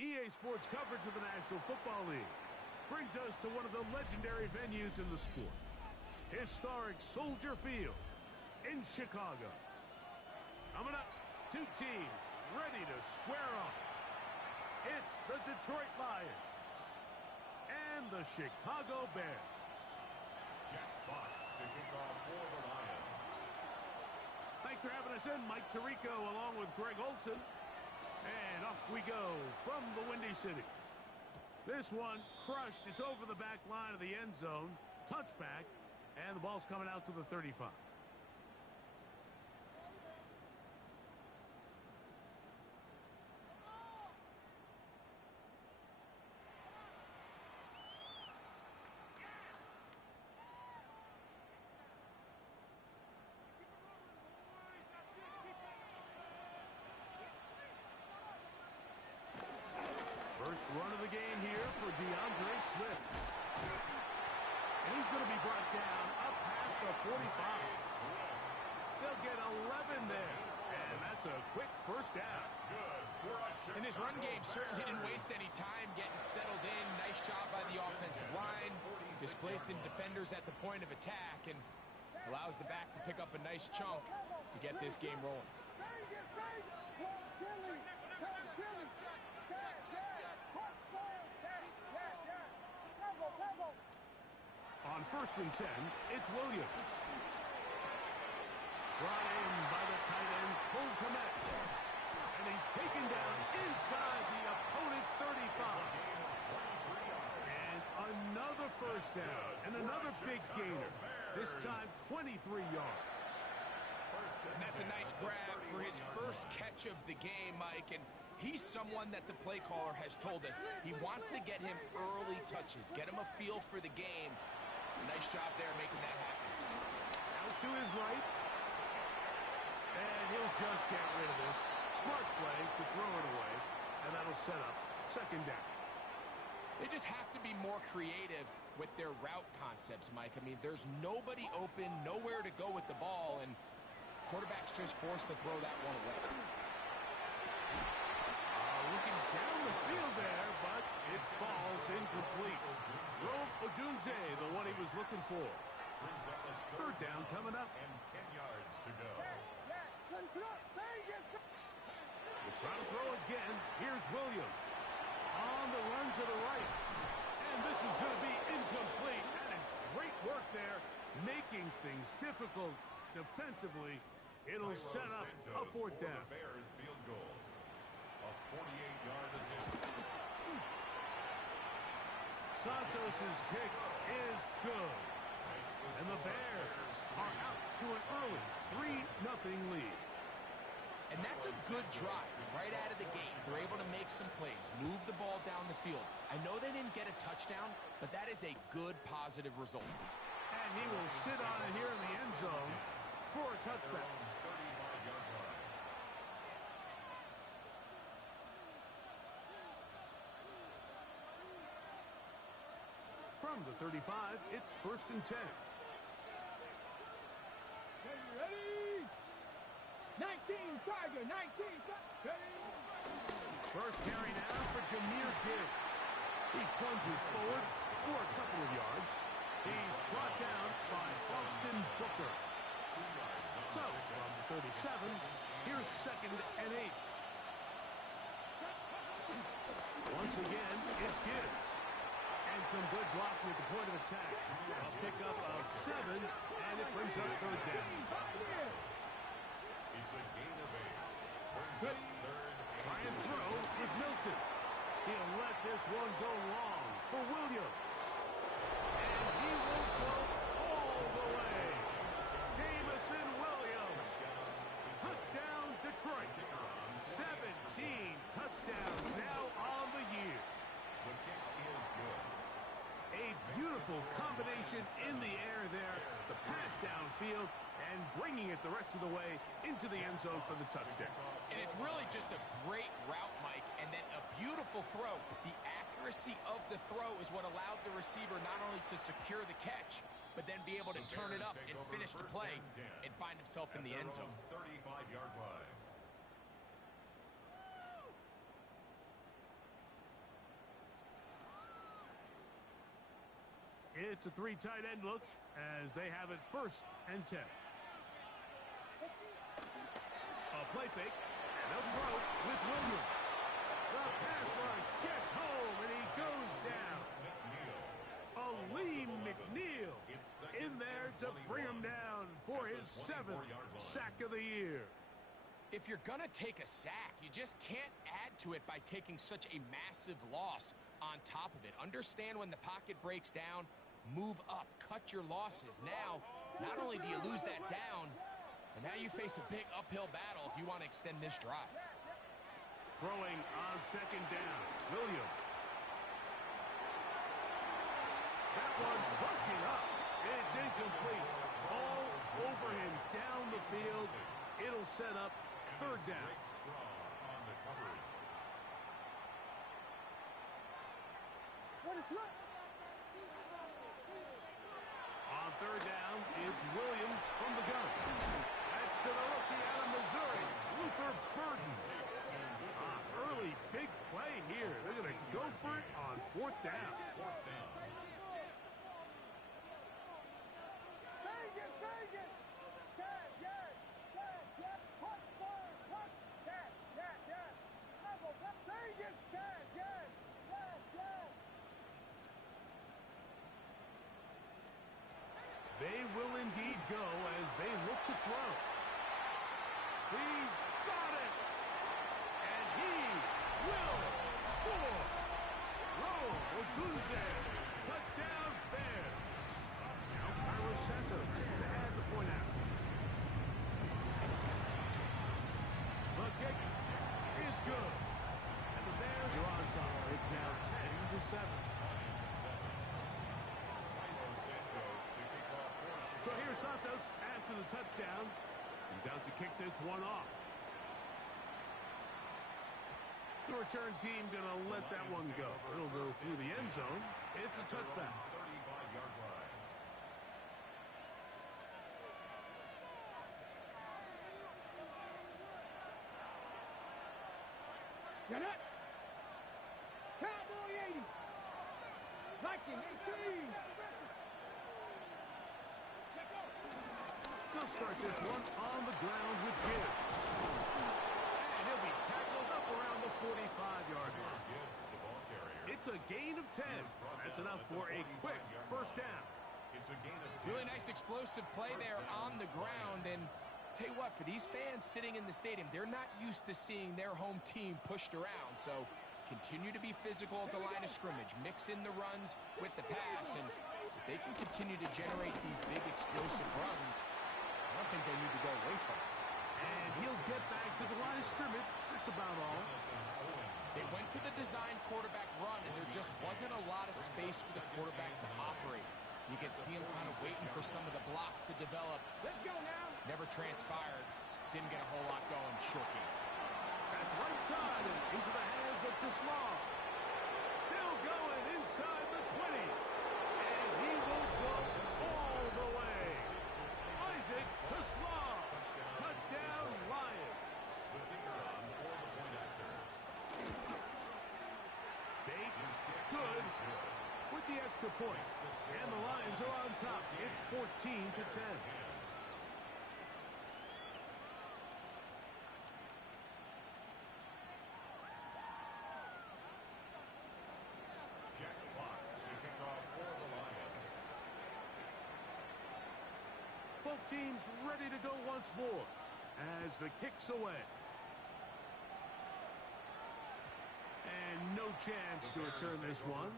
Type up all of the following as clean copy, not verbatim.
EA Sports coverage of the National Football League brings us to one of the legendary venues in the sport, historic Soldier Field in Chicago. Coming up, two teams ready to square off. It's the Detroit Lions and the Chicago Bears. Jack Fox to kick off for the Lions. Thanks for having us in, Mike Tirico, along with Greg Olson. And off we go from the Windy City. This one crushed. It's over the back line of the end zone. Touchback. And the ball's coming out to the 35. First run of the game here for DeAndre Swift. And he's going to be brought down up past the 45. They'll get 11 there. And that's a quick first down. And this run game certainly didn't waste any time getting settled in. Nice job by the offensive line, displacing defenders at the point of attack, and allows the back to pick up a nice chunk to get this game rolling. On 1st and 10, it's Williams. Brought in by the tight end, Cole Kmet. And he's taken down inside the opponent's 35. And another first down and another big gainer. This time 23 yards. And that's a nice grab for his first catch of the game, Mike. And he's someone that the play caller has told us he wants to get him early touches, get him a feel for the game. Nice job there making that happen. Out to his right. And he'll just get rid of this. Smart play to throw it away. And that'll set up second down. They just have to be more creative with their route concepts, Mike. I mean, there's nobody open, nowhere to go with the ball, and quarterback's just forced to throw that one away. Looking down the field there, but it falls incomplete. Rome Odunze, the one he was looking for. Third down coming up. And 10 yards to go. We'll try to throw again. Here's Williams. On the run to the right. And this is going to be incomplete. That is great work there, making things difficult defensively. It'll set up a fourth down. The Bears field goal. A 48-yard attempt. Santos' kick is good. And the Bears are out to an early 3-0 lead. And that's a good drive right out of the gate. They're able to make some plays, move the ball down the field. I know they didn't get a touchdown, but that is a good positive result. And he will sit on it here in the end zone for a touchback. 35-yard line. From the 35, it's 1st and 10. Ready? 19, Tiger, 19, ready? First carry now for Jahmyr Gibbs. He plunges forward for a couple of yards. He's brought down by Austin Booker. So, from the 37, here's 2nd and 8. Once again, it's Gibbs. And some good blocking at the point of attack. A pickup of 7, and it brings up 3rd down. It's a gain of 8. Try and throw with Milton. He'll let this one go long for Williams. And he will go all the way. Jamison Williams. Touchdown, Detroit. 17 touchdowns now on the year. The kick is good. A beautiful combination in the air there. The pass downfield and bringing it the rest of the way into the end zone for the touchdown. And it's really just a great route, Mike, and then a beautiful throw. The accuracy of the throw is what allowed the receiver not only to secure the catch, but then be able to turn it up and finish the play and find himself in the end zone. 35-yard line. It's a three tight end look as they have it 1st and 10. A play fake, and they'll throw with Williams. The pass rush gets home, and he goes down. Aleem McNeil in there to bring him down for his 7th sack of the year. If you're going to take a sack, you just can't add to it by taking such a massive loss on top of it. Understand when the pocket breaks down, move up, cut your losses. Now, not only do you lose that down, but now you face a big uphill battle if you want to extend this drive. Throwing on 2nd down, Williams. That one broken up. It's incomplete. All over him down the field. It'll set up 3rd down. On 3rd down, it's Williams from the gun. That's to the rookie out of Missouri, Luther Burden. Early big play here. They're going to go for it on 4th down. They will indeed go as they look to throw. He's got it! And he will score! Ogunze, touchdown Bears. Now Cairo Santos to add the point after. The kick is good. And the Bears are on top. It's now 10-7. So here's Santos after the touchdown. He's out to kick this one off. The return team going to let that one go. It'll go through the end zone. It's a touchback. 35-yard line. Get it! Cowboy 80! Viking 18! They'll start this one on the ground with Gibbs. And he'll be tackled up around the 45-yard line. It's a gain of 10. That's enough for a quick 1st down. It's a gain of 10. Really nice explosive play there on the ground. And tell you what, for these fans sitting in the stadium, they're not used to seeing their home team pushed around. So continue to be physical at the line of scrimmage. Mix in the runs with the pass. And if they can continue to generate these big explosive runs, I don't think they need to go away from it. And he'll get back to the line of scrimmage. That's about all. They went to the design quarterback run, and there just wasn't a lot of space for the quarterback to operate. You could see him kind of waiting for some of the blocks to develop. Let's go now. Never transpired. Didn't get a whole lot going. Short game. That's right side and into the hands of Tislam. Still going inside the 20. And he will go all the way. Isaac Tislam. Touchdown Lions. Bates, good with the extra point. And the Lions are on top. It's 14-10. Jack Fox to kick off for the Lions. Both teams ready to go once more as the kick's away. And no chance to return this one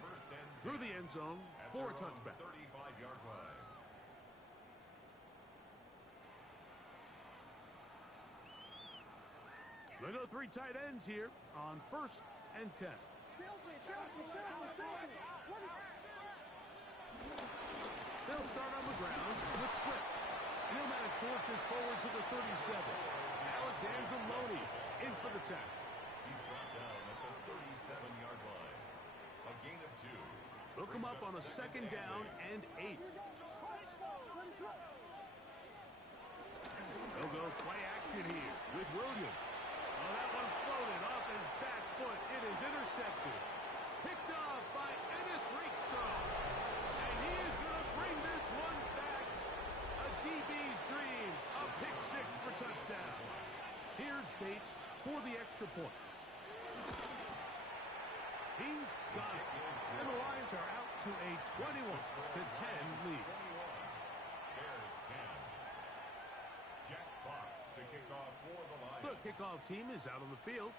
through the end zone for a touchback. 35-yard line. They go three tight ends here on 1st and 10. They'll start on the ground with Swift. He'll manage to work this forward to the 37. Alex Anzalone in for the tackle. He's brought down at the 37-yard line. A gain of 2. They'll come up on a 2nd down and 8. They'll go play action here with Williams. Oh, that one floated off his back foot. It is intercepted. Picked off by Ennis Rakestraw. And he is going States for the extra point. He's got it. And the Lions are out to a 21-10 lead. Bears 10. Jack Fox to kick off for the Lions. The kickoff team is out on the field,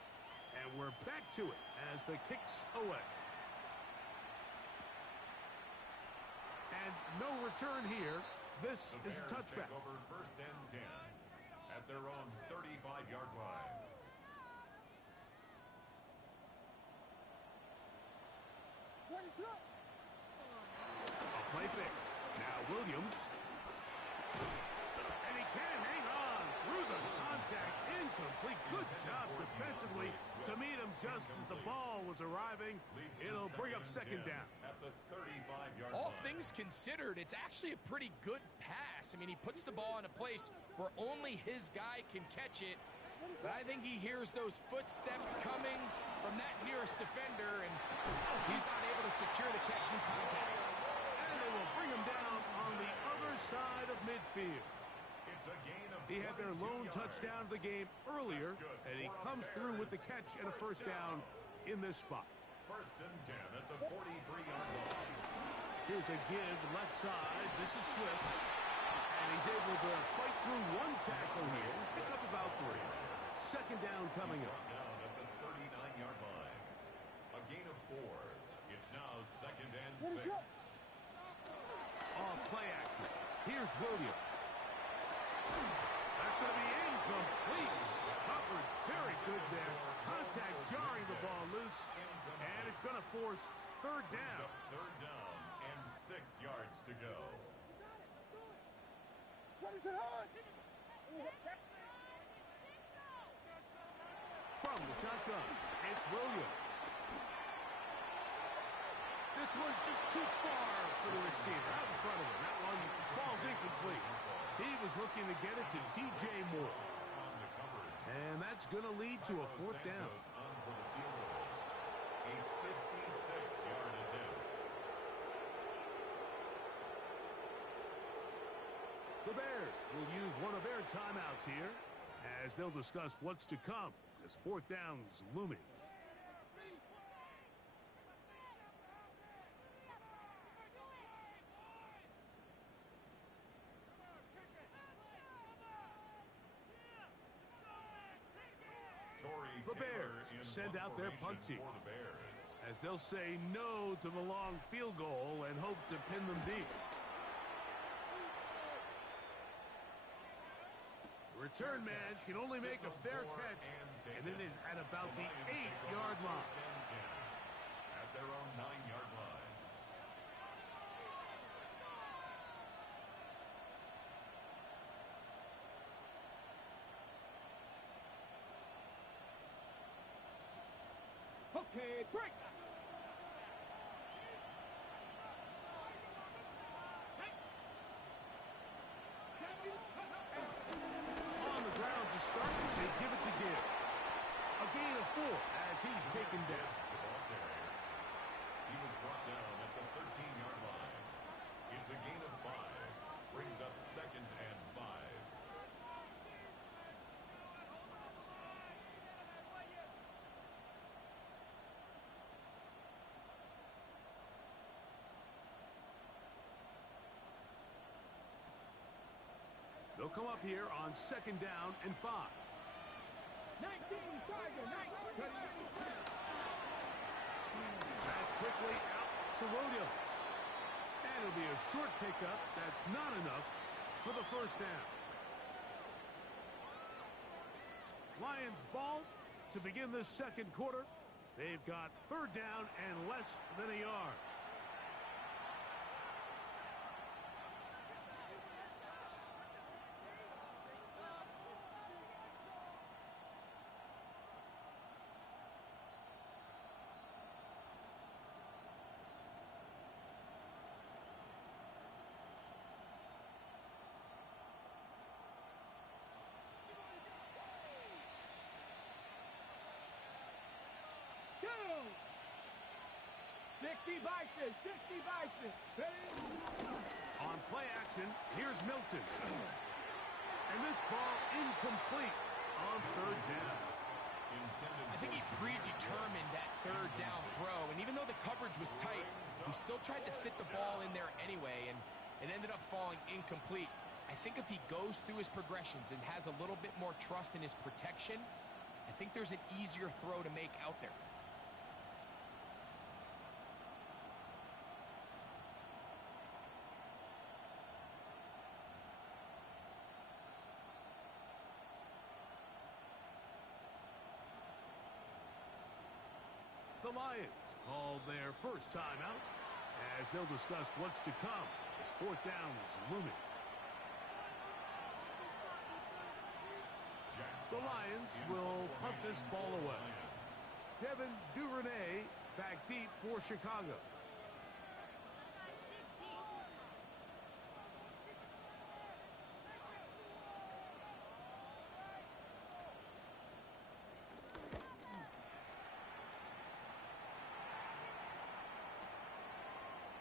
and we're back to it as the kick's away. And no return here. This The is a Bears touchback. take over first and 10 at their own 35-yard line. A play fake. Now Williams. And he can hang on through the contact. Incomplete. Good job defensively to meet him just as the ball was arriving. It'll bring up second down. At the 35-yard All line. things considered, it's actually a pretty good pass. I mean, he puts the ball in a place where only his guy can catch it. But I think he hears those footsteps coming from that nearest defender, and he's not able to secure the catch through contact. And they will bring him down on the other side of midfield. It's a gain of He had their 22 lone yards. touchdown of the game earlier, and he comes through with the catch and a first down in this spot. First and 10 at the 43-yard line. Here's a give left side. This is Swift. And he's able to fight through one tackle here. Pick up about 3. Second down coming up. Brought down at the 39-yard line. A gain of 4. It's now second and 6. Off play action. Here's Williams. That's going to be incomplete. Covered very good there. Contact jarring the ball loose. And it's going to force third down. Up third down and 6 yards to go. From the shotgun, it's Williams. This one's just too far for the receiver. Out in front of him. That one falls incomplete. He was looking to get it to DJ Moore. On the coverage. And that's going to lead to a fourth down. Santos on for the field goal. A 56-yard attempt. The Bears will use one of their timeouts here as they'll discuss what's to come as fourth down's looming. The Bears send out their punt team For the Bears. as they'll say no to the long field goal and hope to pin them deep. Return man can only make a fair catch, and it is at about the 8-yard line. First and 10 at their own 9-yard line. Okay, break. On the ground to start, they give it to Gibbs. A gain of 4 as he's taken down. The ball carrier. He was brought down at the 13-yard line. It's a gain of 5. Brings up second and 5. They'll come up here on second down and 5. 19, Tiger, 19. That's quickly out to Williams. And it'll be a short pickup. That's not enough for the first down. Lions ball to begin this second quarter. They've got third down and less than a yard. Go! 60 Bison, 60 Bison. Ready? On play action, here's Milton. And this ball incomplete on third third down. I think he predetermined that third down throw, and even though the coverage was tight, he still tried to fit the ball in there anyway, and it ended up falling incomplete. I think if he goes through his progressions and has a little bit more trust in his protection, I think there's an easier throw to make out there. The Lions call their first timeout as they'll discuss what's to come as fourth down is looming. The Lions will punt this ball away. Devin Duvernay back deep for Chicago.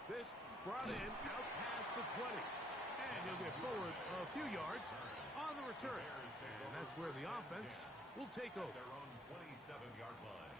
This brought in out past the 20. And he'll get forward a few yards on the return. And that's where the offense will take over. Their own 27-yard line.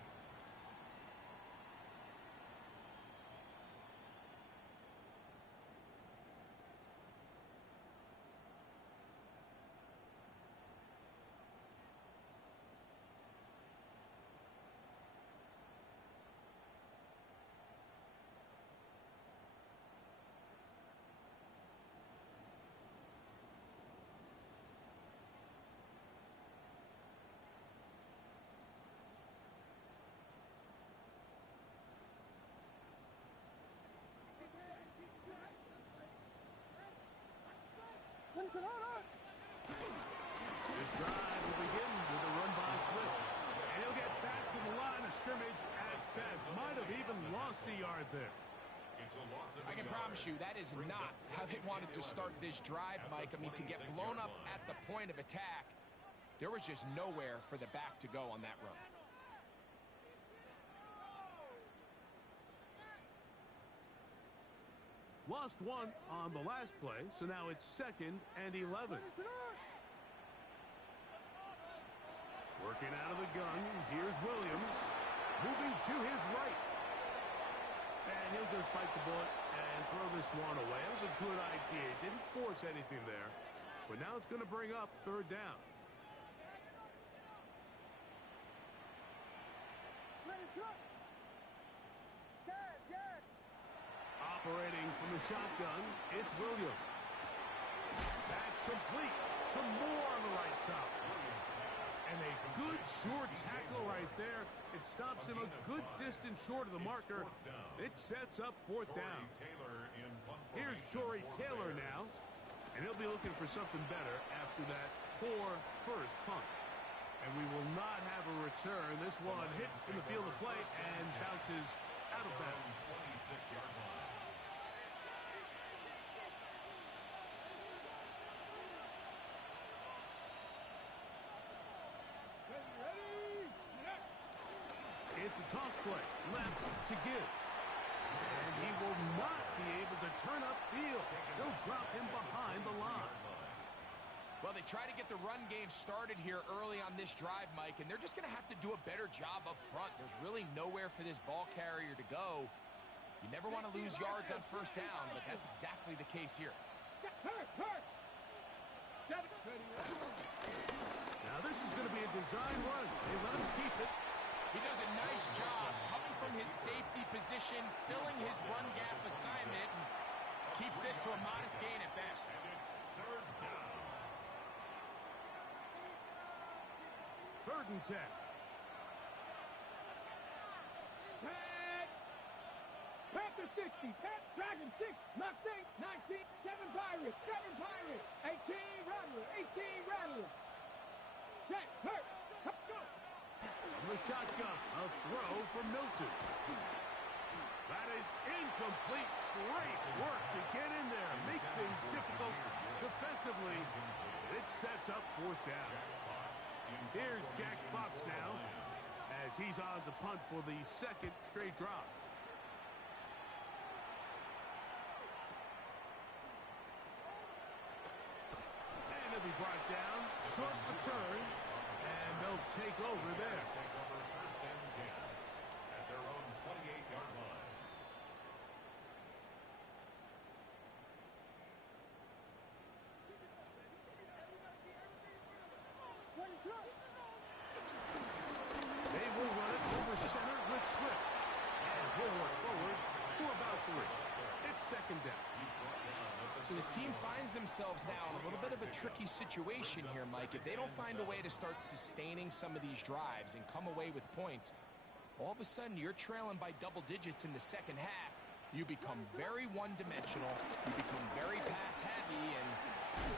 This drive will begin with a run by Swift. And he'll get back to the line of scrimmage at best. Might have even lost a yard there. It's a loss of I can promise you that is not how they wanted to start this drive, Mike. I mean, to get blown up at the point of attack, there was just nowhere for the back to go on that run. Lost one on the last play, so now it's 2nd and 11. Working out of the gun, here's Williams. Moving to his right. And he'll just bite the bullet and throw this one away. It was a good idea. Didn't force anything there. But now it's going to bring up third down. Operating from the shotgun, it's Williams. That's complete to Moore on the right side. And a good short tackle right there. It stops him a good distance short of the marker. It sets up fourth down. Here's Tory Taylor now. And he'll be looking for something better after that poor first punt. And we will not have a return. This one hits in the field of play and bounces out of bounds. 26-yard line. It's a toss play left to Gibbs. And he will not be able to turn upfield. They'll drop him behind the line. Well, they try to get the run game started here early on this drive, Mike, and they're just going to have to do a better job up front. There's really nowhere for this ball carrier to go. You never want to lose yards on first down, but that's exactly the case here. Now this is going to be a design run. They let him keep it. He does a nice job coming from his safety position, filling his run gap assignment, and keeps this to a modest gain at best. Third and 10. Panther 60, Dragon 6, Mustang 19, 7 Pirates, 18 Rattler, 18 Rattler. Check, hurt, go. The shotgun, a throw from Milton. That is incomplete. Great work to get in there, make things difficult defensively. It sets up fourth down. Here's Jack Fox now as he's on to punt for the second straight drop. And he'll be brought down, short return, and they'll take over there. Take over first and 10 at their own 28-yard line. They will run it over center with Swift. And he'll work forward for about 3. It's second down. So this team finds themselves now in a little bit of a tricky situation here, Mike. If they don't find a way to start sustaining some of these drives and come away with points, all of a sudden you're trailing by double digits in the second half. You become very one-dimensional. You become very pass-heavy, and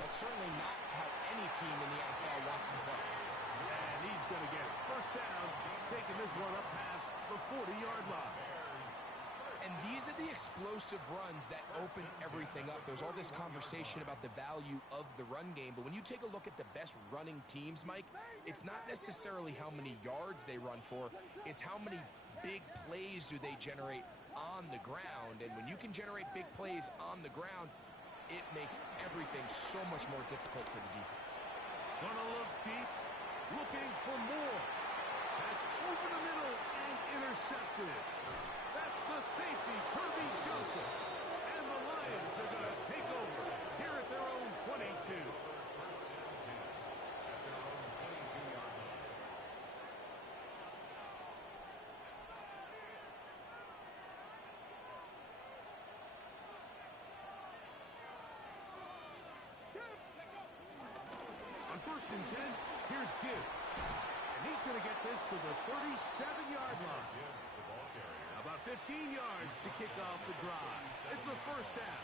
that's certainly not how any team in the NFL wants to play. And he's going to get it. First down, taking this one up past the 40-yard line. And these are the explosive runs that open everything up. There's all this conversation about the value of the run game, but when you take a look at the best running teams, Mike, it's not necessarily how many yards they run for, it's how many big plays do they generate on the ground. And when you can generate big plays on the ground, it makes everything so much more difficult for the defense. Gonna look deep, looking for more. That's over the middle and intercepted. That's the safety, Kirby Joseph. And the Lions are going to take over here at their own 22. First and 10 at their own 22-yard line. On first and 10, here's Gibbs. And he's going to get this to the 37-yard line. Gibbs, the ball carrier. About 15 yards to kick off the drive. It's a first down.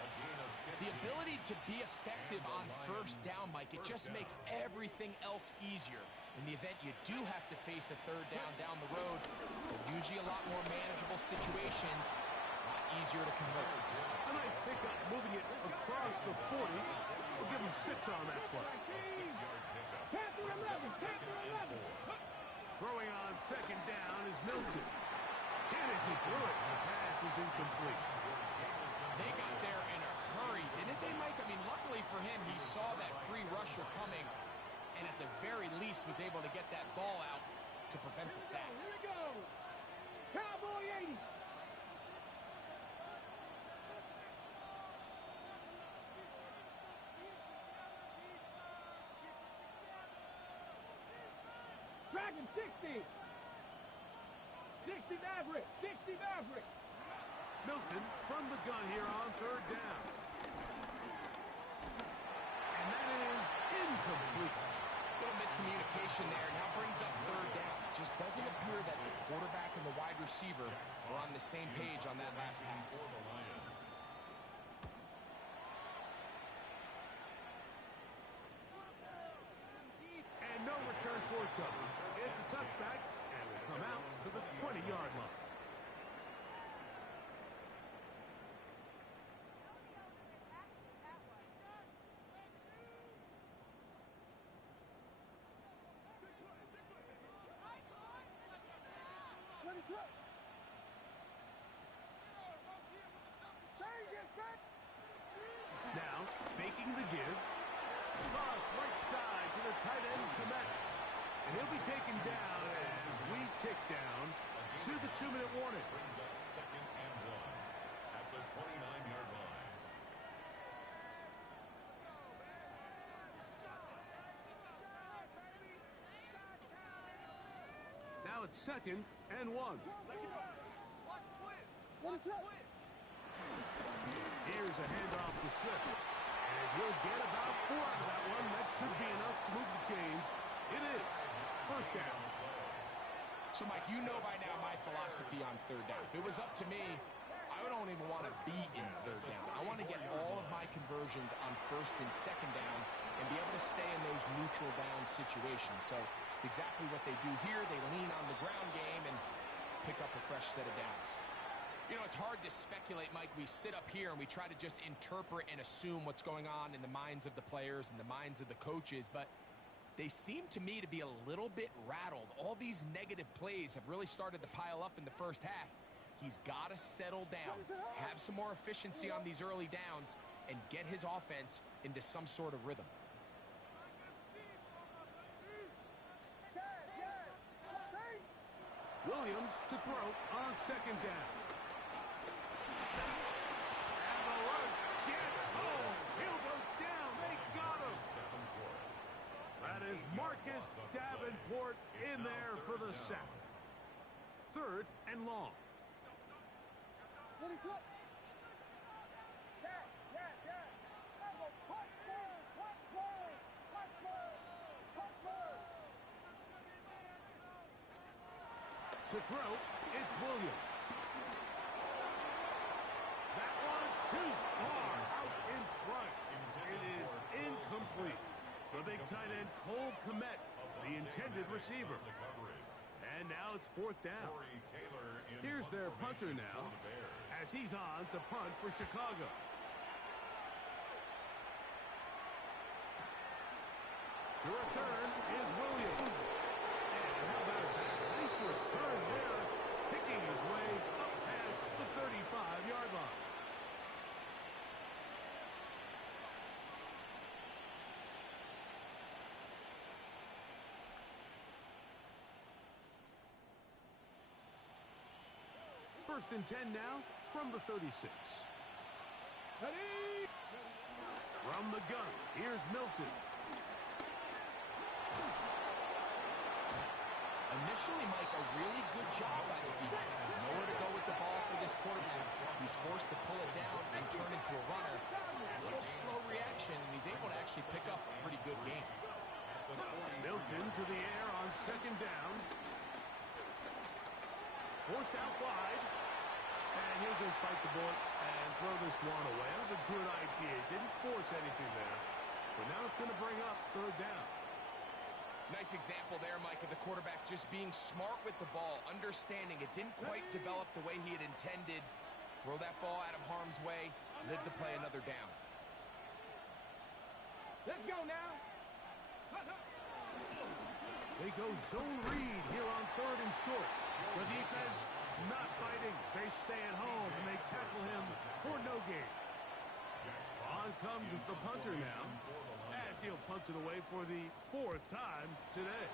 A gain of 15. The ability to be effective on first down, Mike, it just makes everything else easier. In the event you do have to face a third down the road, they're usually a lot more manageable situations, a lot easier to convert. A nice pickup, moving it across the 40. We'll give him 6 on that play. 6-yard pickup. Panther 11, Panther 11. Throwing on second down is Milton. And as he threw it, the pass is incomplete. They got there in a hurry, didn't they, Mike? I mean, luckily for him, he saw that free rusher coming, and at the very least was able to get that ball out to prevent the sack. Here we go. Cowboy 80. Dragon 60. 60 Maverick. 60 Maverick. Milton from the gun here on third down. And that is incomplete. Little miscommunication there. Now brings up third down. It just doesn't appear that the quarterback and the wide receiver are on the same page on that last pass. For the Lions. And no return forthcoming. It's a touchback, and will come out to the 20-yard line. Now, faking the give. Cross right side to the tight end, Komet. And he'll be taken down as we tick down to the 2-minute warning. Brings up second and 1 at the 29-yard line. Now it's second and 1. Here's a handoff to Swift. And he'll get about 4 out of that one. That should be enough to move the chains. It is. First down. So, Mike, you know by now my philosophy on third down. If it was up to me, I don't even want to be in third down. I want to get all of my conversions on first and second down and be able to stay in those neutral down situations. So it's exactly what they do here. They lean on the ground game and pick up a fresh set of downs. You know, it's hard to speculate, Mike. We sit up here and we try to just interpret and assume what's going on in the minds of the players and the minds of the coaches, but they seem to me to be a little bit rattled. All these negative plays have really started to pile up in the first half. He's got to settle down, have some more efficiency on these early downs, and get his offense into some sort of rhythm. Williams to throw on second down. And the rush gets home. He'll go down. They got him. That is Marcus Davenport in there for the sack. Third and long. To throw, it's Williams. That one too far out in front. It is incomplete. The big tight end, Cole Kmet, the intended receiver. And now it's fourth down. Here's their punter now, as he's on to punt for Chicago. The return is Williams. And how about that? Nice return there, picking his way up past the 35-yard line. First and 10 now from the 36. Ready? From the gun, here's Milton. Initially, Mike, a really good job by the defense. Nowhere to go with the ball for this quarterback. He's forced to pull it down and turn into a runner. A little slow reaction, and he's able to actually pick up a pretty good game. Milton to the air on second down. Forced out wide. And he'll just bite the bullet and throw this one away. That was a good idea. Didn't force anything there. But now it's going to bring up third down. Nice example there, Mike, of the quarterback just being smart with the ball, understanding it didn't quite develop the way he had intended. Throw that ball out of harm's way, live to play another down. Let's go now. They go zone read here on third and short. The defense not fighting. They stay at home, and they tackle him for no gain. On comes the punter now, as he'll punt it away for the fourth time today.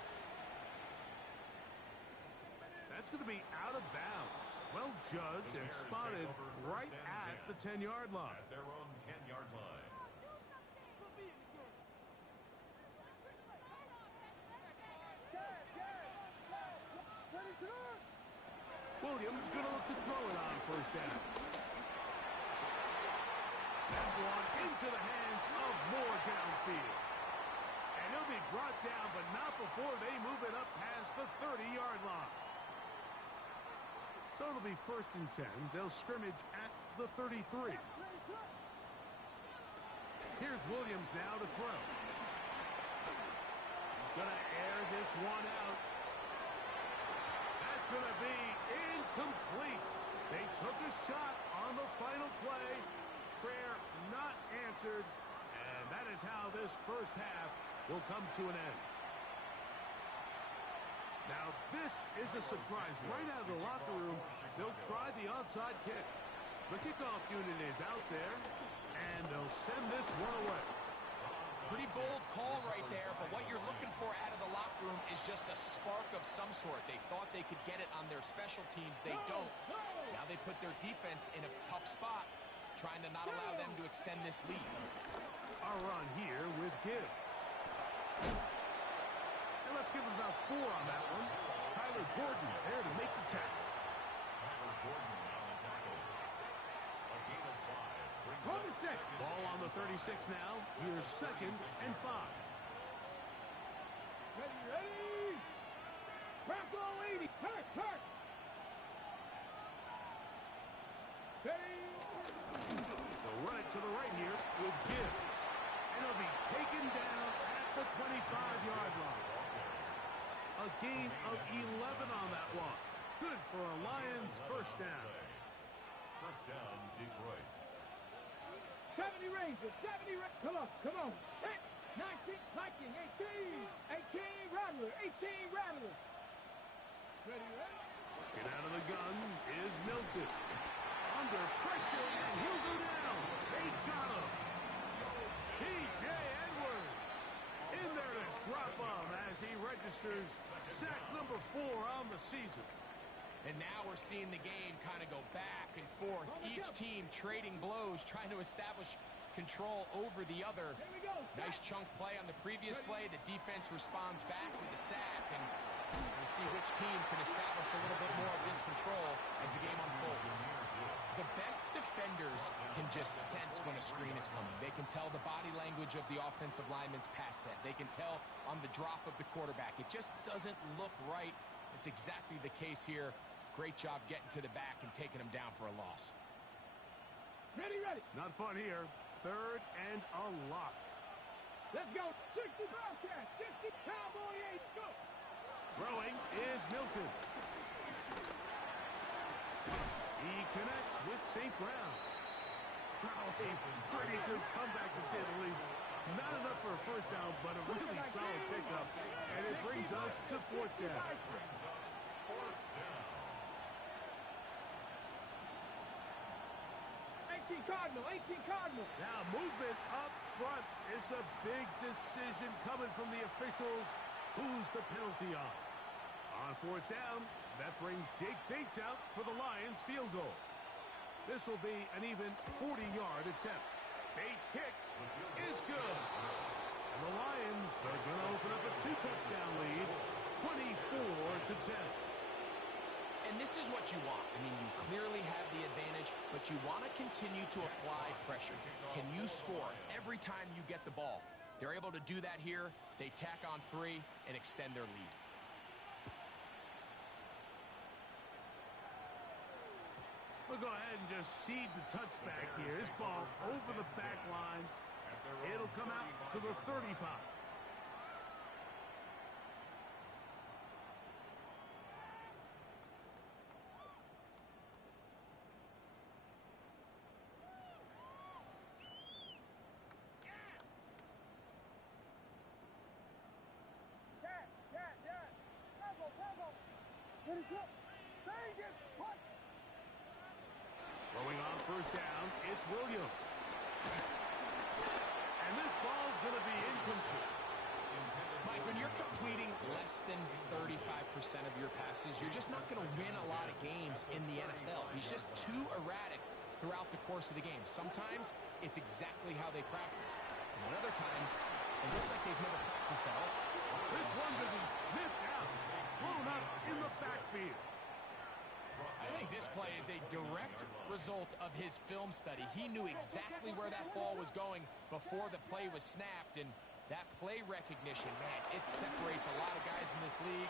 That's going to be out of bounds. Well judged and spotted right at the 10-yard line. At their own 10-yard line. Williams going to look to throw it on first down. That one into the hands of Moore downfield. And he'll be brought down, but not before they move it up past the 30-yard line. So it'll be first and 10. They'll scrimmage at the 33. Here's Williams now to throw. He's going to air this one out. That's going to be incomplete. They took a shot on the final play. Prayer not answered. And that is how this first half will come to an end. Now, this is a surprise. Right out of the locker room, they'll try the onside kick. The kickoff unit is out there, and they'll send this one away. Pretty bold call right there, but what you're looking for out of the locker room is just a spark of some sort. They thought they could get it on their special teams. They don't. Now they put their defense in a tough spot, trying to not allow them to extend this lead. Our run here with Gibbs. And let's give him about 4 on that one. Tyler Gordon there to make the tackle. Tyler Gordon on the tackle. A gain of 5. Brings up second. Ball on the 36 now. Here's second and 5. Ready? Bronco 80. Turk. Steady. They'll run it to the right here with Gibbs. And he'll be taken down at the 25-yard line. A gain of 11 on that one. Good for a Lions first down. First down, Detroit. 70 Rangers. 70 Rangers. Come on. 19 Viking. 18 Rattler. 18 Rattler. Ready? Get out of the gun is Milton. Under pressure, and he'll go down. They got him. T.J. Edwards in there to drop him as he registers sack number 4 on the season. And now we're seeing the game kind of go back and forth. Each team trading blows, trying to establish control over the other. Nice chunk play on the previous play. The defense responds back with a sack, and we'll see which team can establish a little bit more of this control as the game unfolds. The best defenders can just sense when a screen is coming. They can tell the body language of the offensive lineman's pass set. They can tell on the drop of the quarterback. It just doesn't look right. It's exactly the case here. Great job getting to the back and taking him down for a loss. Ready. Not fun here. 3rd and a lot. Let's go. 60 Bobcats. 60 Cowboy 8. Go. Throwing is Milton. He connects with St. Brown. Wow, a pretty good comeback to say the least. Not enough for a first down, but a really solid pickup. And it brings us to 4th down. 18 Cardinal. Now movement up front. It's a big decision coming from the officials. Who's the penalty on? On 4th down, that brings Jake Bates out for the Lions field goal. This will be an even 40-yard attempt. Bates' kick is good. And the Lions are going to open up a 2-touchdown lead, 24-10. And this is what you want. I mean, you clearly have the advantage, but you want to continue to apply pressure. Can you score every time you get the ball? They're able to do that here. They tack on 3 and extend their lead. We'll go ahead and just cede the touchback here. This ball over the back line. It'll come out to the 35. Throwing on 1st down, it's Williams. And this ball's going to be incomplete. Mike, when you're completing less than 35% of your passes, you're just not going to win a lot of games in the NFL. He's just too erratic throughout the course of the game. Sometimes it's exactly how they practice. And other times, it looks like they've never practiced at all. This one to be sniffed out, thrown up in the backfield. I think this play is a direct result of his film study. He knew exactly where that ball was going before the play was snapped, and that play recognition, man, it separates a lot of guys in this league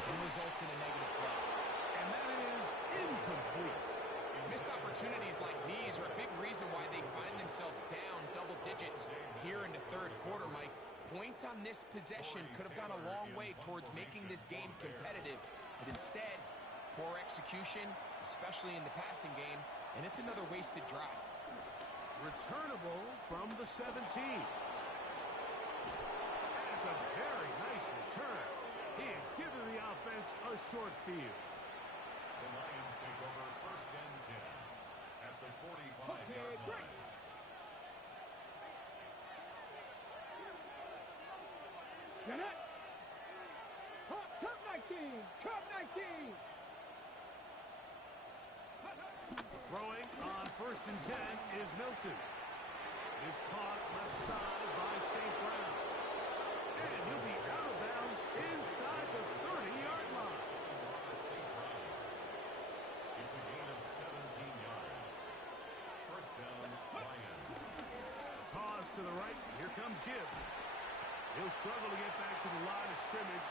and results in a negative play. And that is incomplete. Missed opportunities like these are a big reason why they find themselves down double digits here in the 3rd quarter, Mike. Points on this possession could have gone a long way towards making this game competitive, but instead, poor execution, especially in the passing game, and it's another wasted drive. Returnable from the 17. That's a very nice return. He is giving the offense a short field. The Lions take over 1st and 10 at the 45-yard line. Cup 19. Cup 19. Throwing on 1st and 10 is Milton. Is caught left side by St. Brown. And he'll be out of bounds inside the 30-yard line. St. Brown. It's a gain of 17 yards. 1st down, Lions. Toss to the right. Here comes Gibbs. He'll struggle to get back to the line of scrimmage.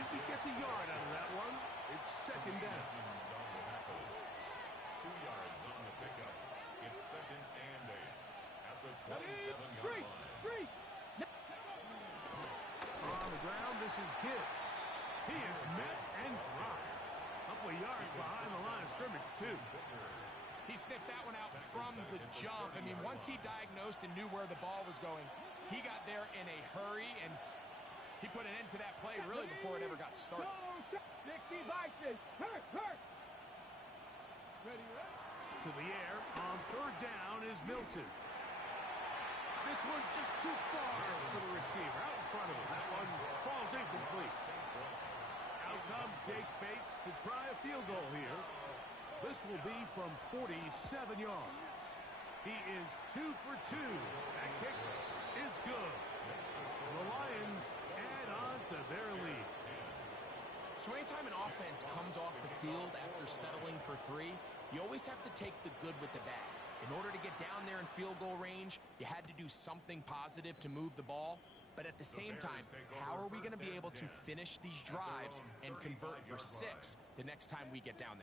If he gets a yard out of that one, it's 2nd down. 2 yards on the pickup. It's 2nd and 8 at the 27-yard line. On the ground, this is Gibbs. He is met and dropped. A couple of yards behind the line of scrimmage, too. He sniffed that one out from the jump. I mean, once he diagnosed and knew where the ball was going, he got there in a hurry, and he put an end to that play really before it ever got started. 60 Vikings. Hurt. Ready. To the air on 3rd down is Milton. This one just too far for the receiver. Out in front of him. That one falls incomplete. Out comes shake fakes to try a field goal here. This will be from 47 yards. He is 2 for 2. That kick is good. The Lions add on to their lead. So anytime an offense comes off the field after settling for 3, you always have to take the good with the bad. In order to get down there in field goal range, you had to do something positive to move the ball. But at the same time, how are we going to be able to finish these drives and convert for 6 the next time we get down there?